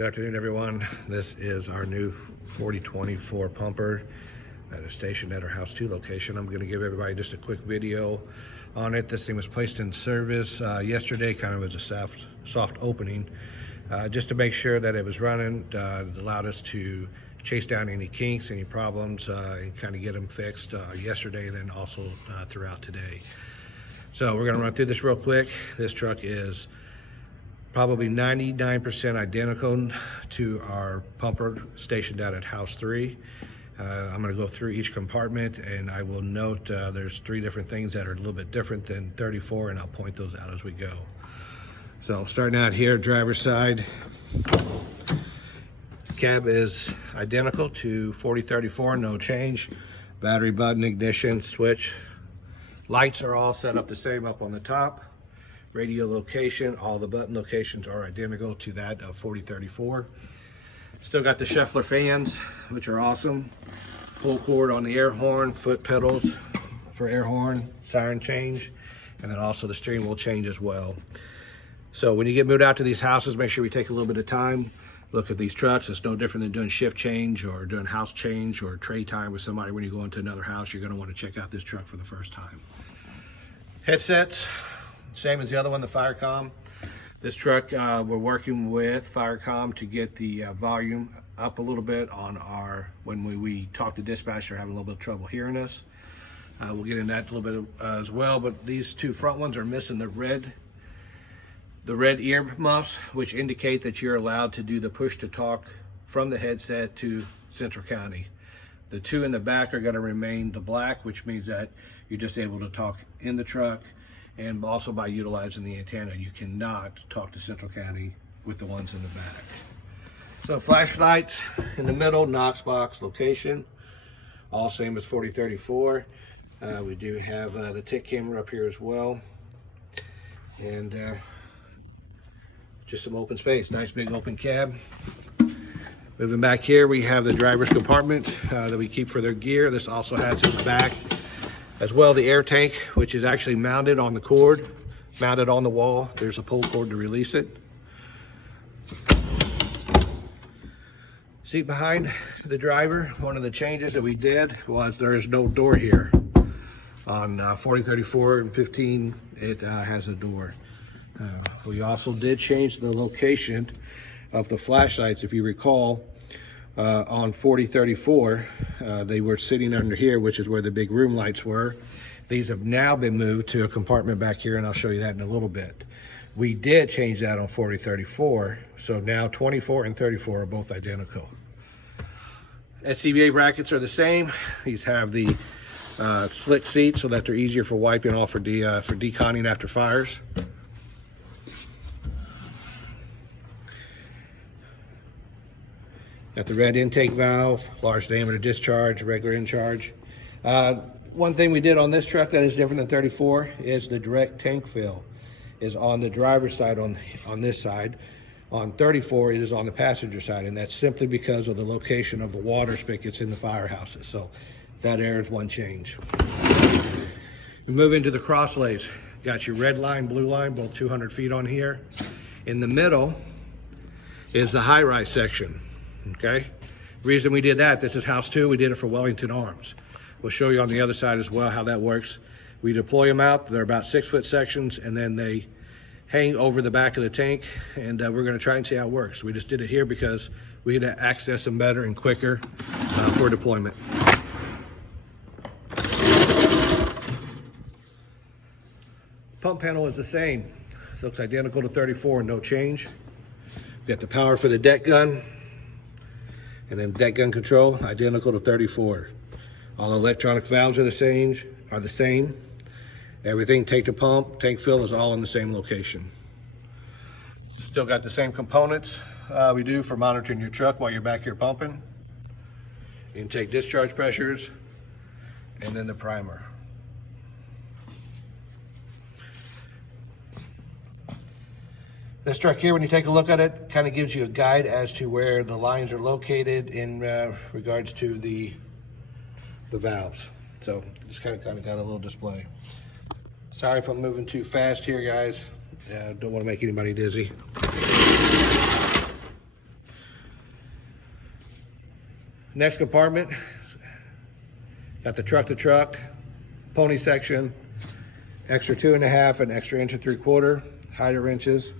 Good afternoon, everyone. This is our new 4024 pumper that is stationed at our House 2 location. I'm going to give everybody just a quick video on it. This thing was placed in service yesterday, kind of as a soft opening, just to make sure that it was running. It allowed us to chase down any kinks, any problems, and kind of get them fixed yesterday, and then also throughout today. So we're going to run through this real quick. This truck is probably 99% identical to our pumper stationed out at House 3. I'm going to go through each compartment, and I will note there's 3 different things that are a little bit different than 34, and I'll point those out as we go. So starting out here, driver's side, cab is identical to 4034, no change. Battery button, ignition, switch. Lights are all set up the same up on the top. Radio location, all the button locations are identical to that of 4034. Still got the Schaeffler fans, which are awesome. Pull cord on the air horn, foot pedals for air horn, siren change, and then also the steering wheel change as well. So when you get moved out to these houses, make sure we take a little bit of time, look at these trucks. It's no different than doing shift change or doing house change or trade time with somebody. When you go into another house, you're going to want to check out this truck for the first time. Headsets, same as the other one, the Firecom. This truck, we're working with Firecom to get the volume up a little bit on our, when we talk to dispatch, they're having a little bit of trouble hearing us. We'll get into that a little bit as well, but these 2 front ones are missing the red ear muffs, which indicate that you're allowed to do the push to talk from the headset to Central County. The 2 in the back are going to remain the black, which means that you're just able to talk in the truck, and also by utilizing the antenna, you cannot talk to Central County with the ones in the back. So flashlights in the middle, Knox box location, all same as 4034. We do have the tick camera up here as well, and just some open space. Nice big open cab. Moving back here, we have the driver's compartment that we keep for their gear. This also has in the back as well the air tank, which is actually mounted on the cord, mounted on the wall. There's a pull cord to release it. Seat behind the driver. One of the changes that we did was there is no door here. On 4034 and 15, it has a door. We also did change the location of the flashlights. If you recall, on 4034, they were sitting under here, which is where the big room lights were. These have now been moved to a compartment back here, and I'll show you that in a little bit. We did change that on 4034, so now 24 and 34 are both identical. SCBA brackets are the same. These have the slick seats so that they're easier for wiping off for deconning after fires. Got the red intake valve, large diameter discharge, regular in charge. One thing we did on this truck that is different than 34 is the direct tank fill is on the driver's side on this side. On 34, it is on the passenger side, and that's simply because of the location of the water spigots in the firehouses. So that there is one change. We move into the crosslays. Got your red line, blue line, both 200 feet on here. In the middle is the high-rise section. Okay, reason we did that, this is House 2, we did it for Wellington Arms. We'll show you on the other side as well how that works. We deploy them out, they're about 6-foot sections, and then they hang over the back of the tank, and we're going to try and see how it works. We just did it here because we had to access them better and quicker for deployment. Pump panel is the same. It looks identical to 34, no change. We got the power for the deck gun, and then deck gun control, identical to 34. All electronic valves are the same. Everything, tank to pump, tank fill is all in the same location. Still got the same components we do for monitoring your truck while you're back here pumping. Intake discharge pressures, and then the primer. This truck here, when you take a look at it, kind of gives you a guide as to where the lines are located in regards to the valves. So just kind of got a little display. Sorry if I'm moving too fast here, guys. Don't want to make anybody dizzy. Next compartment, got the truck-to-truck, pony section, extra 2.5 and extra 1 3/4 hider wrenches.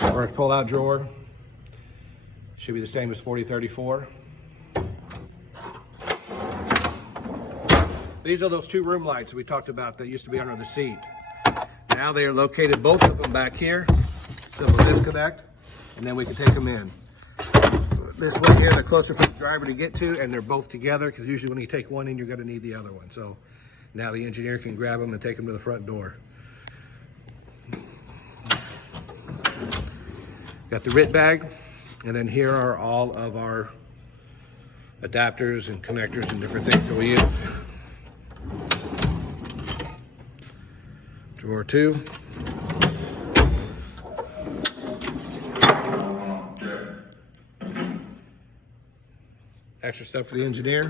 First pull-out drawer should be the same as 4034. These are those 2 room lights we talked about that used to be under the seat. Now they are located, both of them, back here. Simple disconnect, and then we can take them in. This way here, they're closer for the driver to get to, and they're both together, because usually when you take one in, you're going to need the other one. So now the engineer can grab them and take them to the front door. Got the RIT bag, and then here are all of our adapters and connectors and different things that we use. Drawer 2. Extra stuff for the engineer.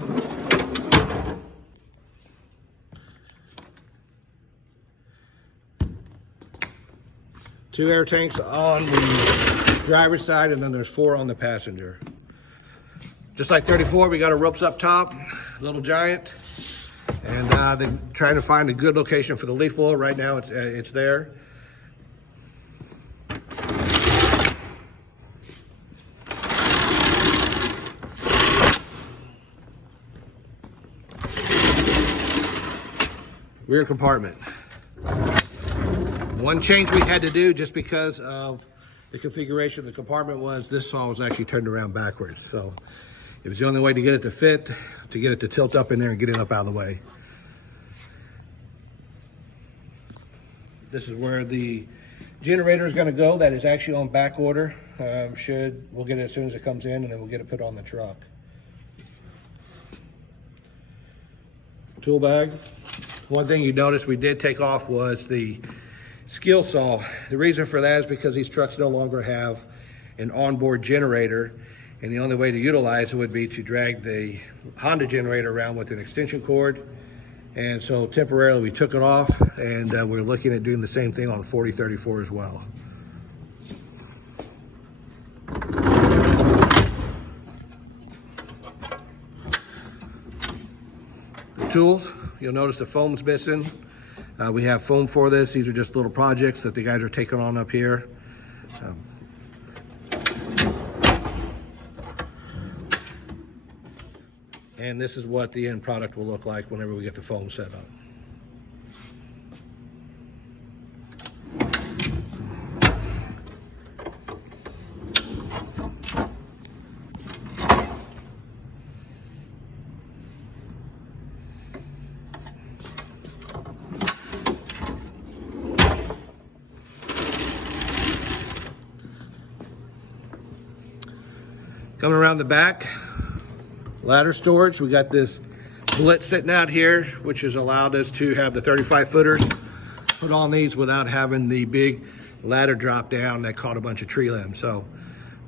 Two air tanks on the driver's side, and then there's 4 on the passenger. Just like 34, we got our ropes up top, Little Giant, and they're trying to find a good location for the leaf blower. Right now, it's there. Rear compartment. One change we had to do just because of the configuration of the compartment was this saw was actually turned around backwards. So it was the only way to get it to fit, to get it to tilt up in there and get it up out of the way. This is where the generator is going to go. That is actually on back order. We'll get it as soon as it comes in, and then we'll get it put on the truck. Tool bag. One thing you noticed we did take off was the skill saw. The reason for that is because these trucks no longer have an onboard generator, and the only way to utilize it would be to drag the Honda generator around with an extension cord. And so temporarily we took it off, and we're looking at doing the same thing on 4034 as well. The tools, you'll notice the foam's missing. We have foam for this. These are just little projects that the guys are taking on up here. And this is what the end product will look like whenever we get the foam set up. Coming around the back, ladder storage. We got this Blitz sitting out here, which has allowed us to have the 35 footers put on these without having the big ladder drop down that caught a bunch of tree limbs. So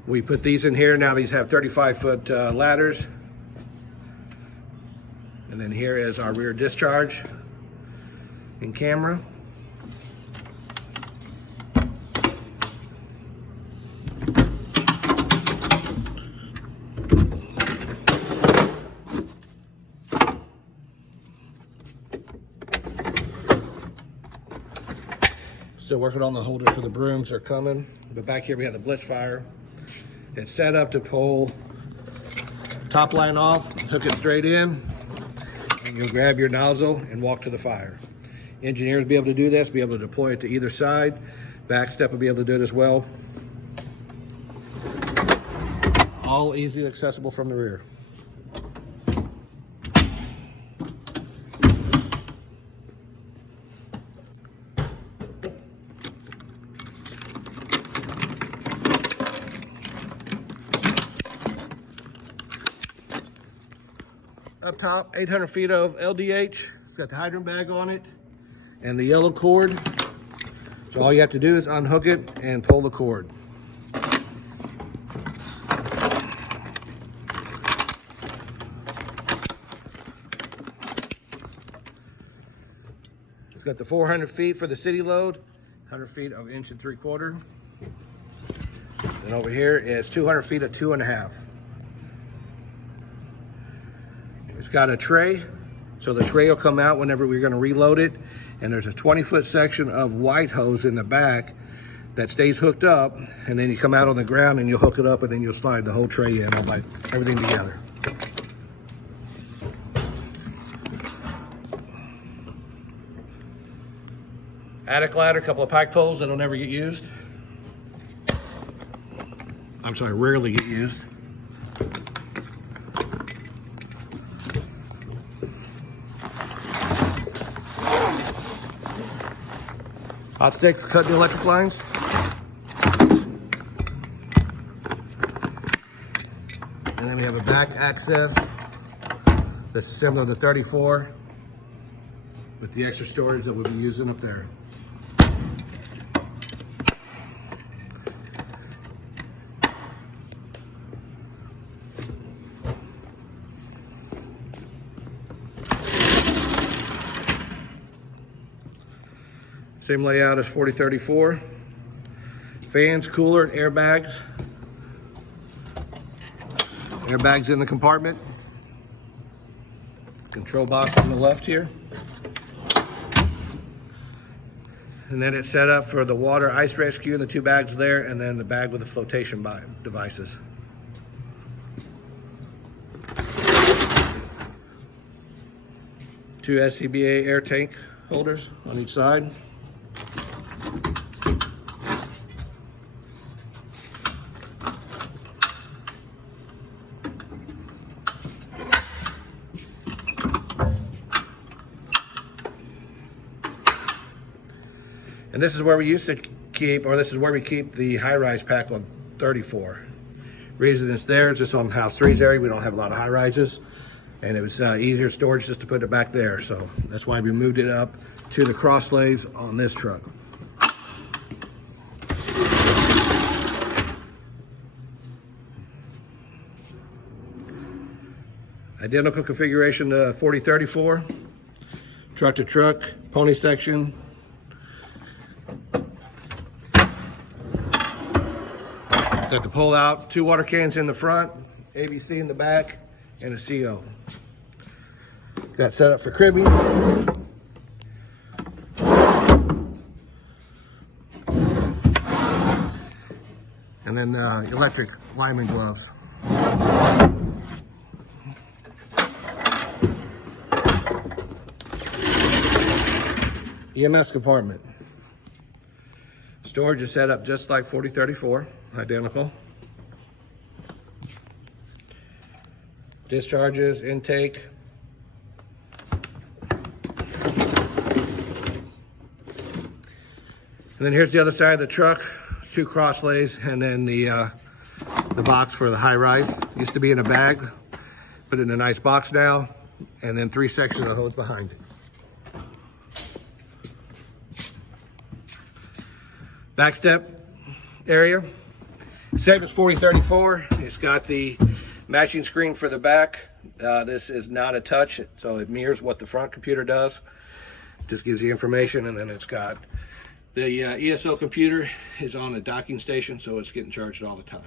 we put these in here. Now these have 35-foot ladders. And then here is our rear discharge and camera. Still working on the holder for the brooms. They're coming. But back here we have the Blitz fire. It's set up to pull top line off, hook it straight in, and you'll grab your nozzle and walk to the fire. Engineers will be able to do this, be able to deploy it to either side. Back step will be able to do it as well. All easily accessible from the rear. Up top, 800 feet of LDH. It's got the hydrant bag on it and the yellow cord. So all you have to do is unhook it and pull the cord. It's got the 400 feet for the city load, 100 feet of 1 3/4 inch. And over here is 200 feet at 2.5. It's got a tray, so the tray will come out whenever we're going to reload it. And there's a 20-foot section of white hose in the back that stays hooked up, and then you come out on the ground and you'll hook it up, and then you'll slide the whole tray in, all by everything together. Attic ladder, a couple of pike poles that'll never get used. I'm sorry, rarely get used. Hot stick for cutting the electric lines. And then we have a back access that's similar to 34 with the extra storage that we'll be using up there. Same layout as 4034. Fans, cooler, airbags. Airbags in the compartment. Control box on the left here. And then it's set up for the water ice rescue, the 2 bags there, and then the bag with the flotation devices. Two SCBA air tank holders on each side. And this is where we used to keep, or this is where we keep the high-rise pack on 34. Reason it's there is just on House 3's area, we don't have a lot of high-rises. And it was easier storage just to put it back there. So that's why we moved it up to the cross lays on this truck. Identical configuration to 4034. Truck to truck, pony section. Got the pull out, 2 water cans in the front, ABC in the back, and a CO. Got set up for cribbing. And then electric lineman gloves. EMS compartment. Storage is set up just like 4034, identical. Discharges, intake. And then here's the other side of the truck, 2 cross lays, and then the box for the high rise. Used to be in a bag, put it in a nice box now, and then 3 sections of hose behind it. Back step area, same as 4034. It's got the matching screen for the back. This is not a touch, so it mirrors what the front computer does. Just gives you information, and then it's got the ESO computer is on a docking station, so it's getting charged all the time.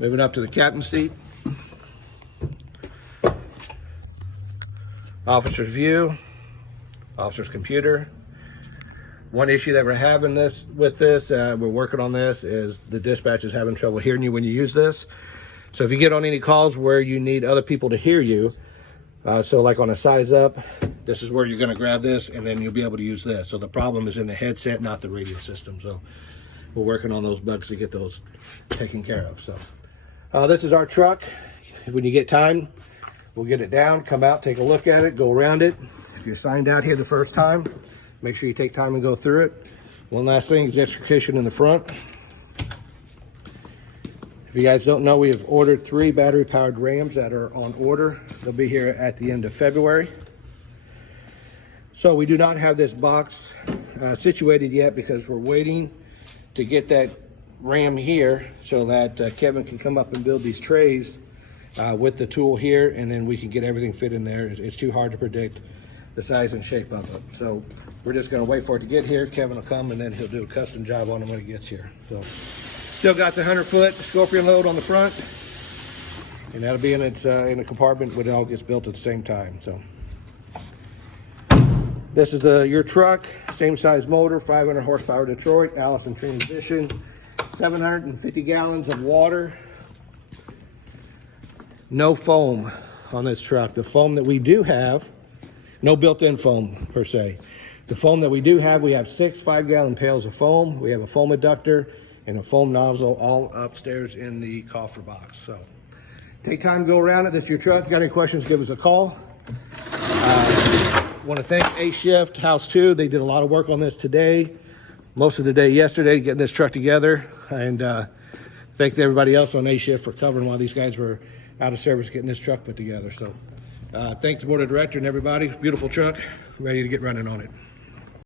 Moving up to the captain's seat. Officer's view, officer's computer. One issue that we're having with this, we're working on this, is the dispatch is having trouble hearing you when you use this. So if you get on any calls where you need other people to hear you, so like on a size up, this is where you're going to grab this, and then you'll be able to use this. So the problem is in the headset, not the radio system. So we're working on those bugs to get those taken care of. So this is our truck. When you get time, we'll get it down, come out, take a look at it, go around it. If you're signed out here the first time, make sure you take time and go through it. One last thing is the extra cushion in the front. If you guys don't know, we have ordered 3 battery-powered Rams that are on order. They'll be here at the end of February. So we do not have this box situated yet because we're waiting to get that Ram here so that Kevin can come up and build these trays with the tool here, and then we can get everything fit in there. It's too hard to predict the size and shape of it. So we're just gonna wait for it to get here. Kevin will come and then he'll do a custom job on it when it gets here. So still got the 100-foot Scorpion load on the front, and that'll be in its in a compartment when it all gets built at the same time. So this is your truck, same size motor, 500 horsepower Detroit, Allison transmission, 750 gallons of water. No foam on this truck. The foam that we do have, no built-in foam per se. The foam that we do have, we have 6 5-gallon pails of foam. We have a foam adducter and a foam nozzle all upstairs in the coffer box. So take time to go around it. This is your truck. Got any questions, give us a call. Want to thank A Shift House 2. They did a lot of work on this today, most of the day yesterday, getting this truck together. And thank everybody else on A Shift for covering while these guys were out of service getting this truck put together. So thanks to the board of directors and everybody. Beautiful truck, ready to get running on it.